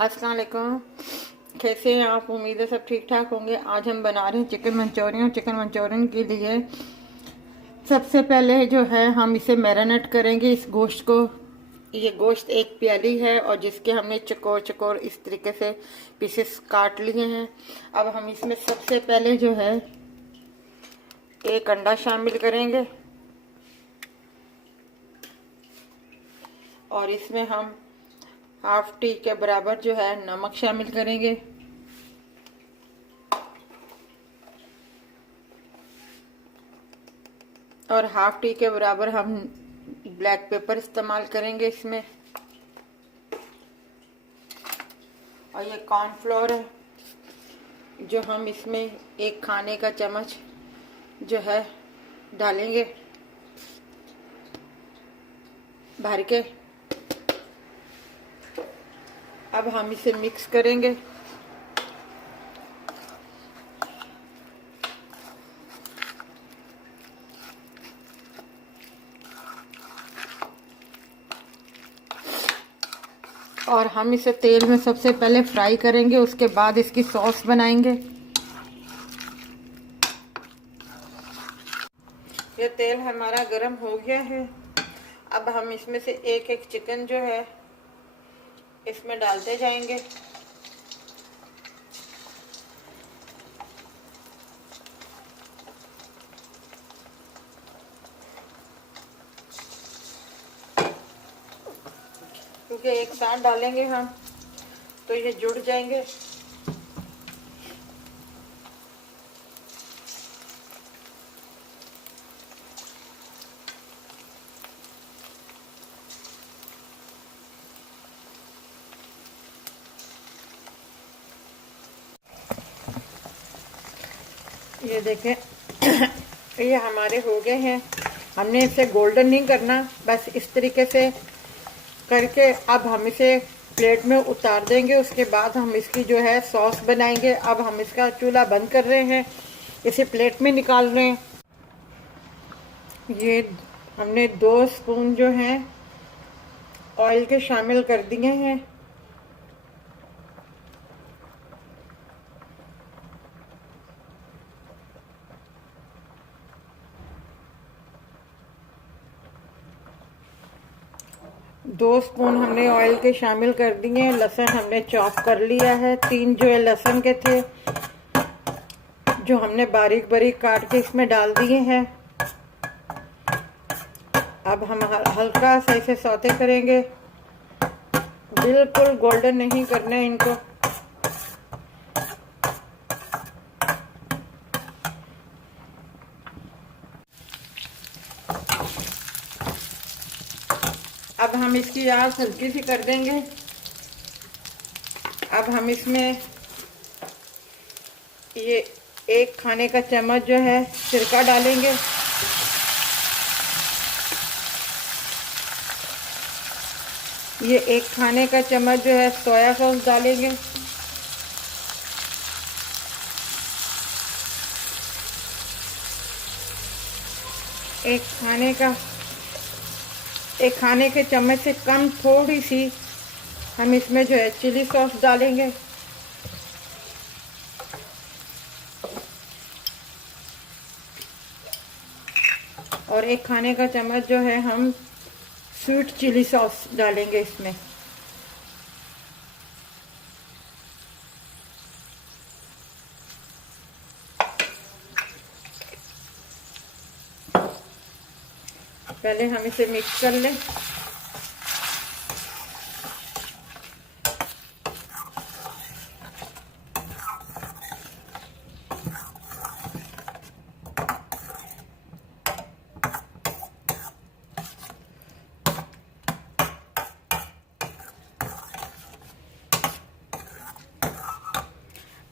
अस्सलाम वालेकुम। कैसे हैं आप? उम्मीद है सब ठीक ठाक होंगे। आज हम बना रहे हैं चिकन मंचूरियन। चिकन मंचूरियन के लिए सबसे पहले जो है हम इसे मैरिनेट करेंगे इस गोश्त को। ये गोश्त एक प्याली है और जिसके हमने चकोर चकोर इस तरीके से पीसेस काट लिए हैं। अब हम इसमें सबसे पहले जो है एक अंडा शामिल करेंगे और इसमें हम हाफ टी के बराबर जो है नमक शामिल करेंगे और हाफ टी के बराबर हम ब्लैक पेपर इस्तेमाल करेंगे इसमें। और ये कॉर्नफ्लोर है जो हम इसमें एक खाने का चम्मच जो है डालेंगे भर के। अब हम इसे मिक्स करेंगे। और हम इसे तेल में सबसे पहले फ्राई करेंगे, उसके बाद इसकी सॉस बनाएंगे। ये तेल हमारा गरम हो गया है। अब हम इसमें से एक एक चिकन जो है इसमें डालते जाएंगे। क्योंकि एक साथ डालेंगे हम तो ये जुड़ जाएंगे। ये देखें ये हमारे हो गए हैं। हमने इसे गोल्डन नहीं करना, बस इस तरीके से करके अब हम इसे प्लेट में उतार देंगे। उसके बाद हम इसकी जो है सॉस बनाएंगे। अब हम इसका चूल्हा बंद कर रहे हैं, इसे प्लेट में निकाल रहे हैं। ये हमने 2 स्पून जो हैं ऑयल के शामिल कर दिए हैं। दो स्पून हमने ऑयल के शामिल कर दिए हैं। लहसुन हमने चॉप कर लिया है। 3 जो है लहसुन के थे जो हमने बारीक बारीक काट के इसमें डाल दिए हैं। अब हम हल्का सा इसे सौते करेंगे, बिल्कुल गोल्डन नहीं करना है इनको। अब हम इसकी आंच हल्की सी कर देंगे। अब हम इसमें ये एक खाने का चम्मच जो है सिरका डालेंगे। ये एक खाने का चम्मच जो है सोया सॉस डालेंगे। एक खाने के चम्मच से कम थोड़ी सी हम इसमें जो है चिली सॉस डालेंगे। और एक खाने का चम्मच जो है हम स्वीट चिली सॉस डालेंगे इसमें। पहले हम इसे मिक्स कर लें।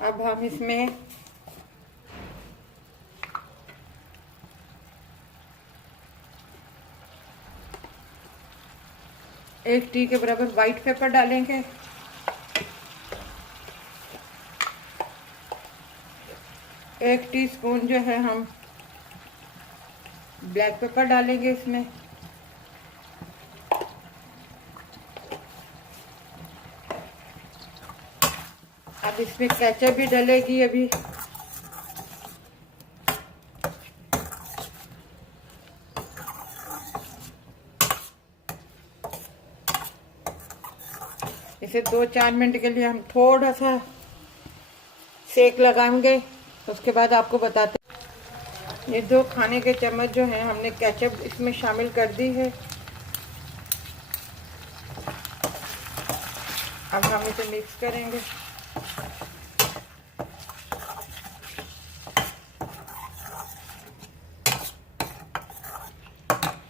अब हम इसमें एक टी के बराबर व्हाइट पेपर डालेंगे। एक टीस्पून जो है हम ब्लैक पेपर डालेंगे इसमें। अब इसमें केचप भी डलेगी अभी। इसे 2-4 मिनट के लिए हम थोड़ा सा सेक लगाएंगे, उसके बाद आपको बताते हैं। ये 2 खाने के चम्मच जो हैं हमने केचप इसमें शामिल कर दी है। अब हम इसे मिक्स करेंगे।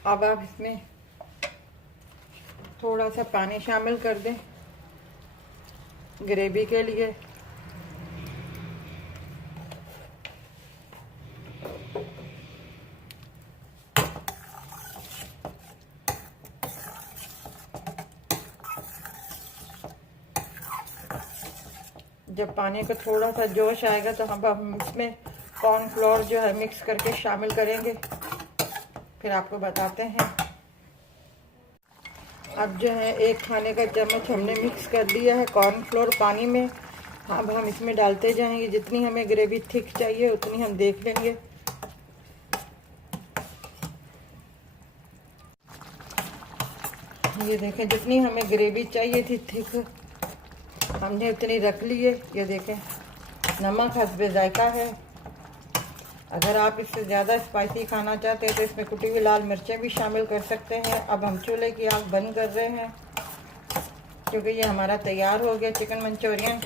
अब आप इसमें थोड़ा सा पानी शामिल कर दें ग्रेवी के लिए। जब पानी का थोड़ा सा जोश आएगा तो हम इसमें कॉर्नफ्लोर जो है मिक्स करके शामिल करेंगे, फिर आपको बताते हैं। अब जो है 1 खाने का चम्मच हमने मिक्स कर दिया है कॉर्नफ्लोर पानी में। अब हम इसमें डालते जाएंगे, जितनी हमें ग्रेवी थिक चाहिए उतनी हम देख लेंगे। ये देखें, जितनी हमें ग्रेवी चाहिए थी थिक हमने उतनी रख ली है। ये देखें, नमक हस्बे जायका है। अगर आप इससे ज़्यादा स्पाइसी खाना चाहते हैं तो इसमें कुटी हुई लाल मिर्चें भी शामिल कर सकते हैं। अब हम चूल्हे की आग बंद कर रहे हैं क्योंकि ये हमारा तैयार हो गया चिकन मंचूरियन।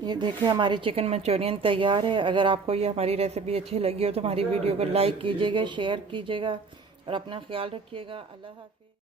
ये देखिए, हमारी चिकन मंचूरियन तैयार है। अगर आपको ये हमारी रेसिपी अच्छी लगी हो तो हमारी वीडियो को लाइक कीजिएगा, शेयर कीजिएगा और अपना ख्याल रखिएगा। अल्लाह हाफ़िज़।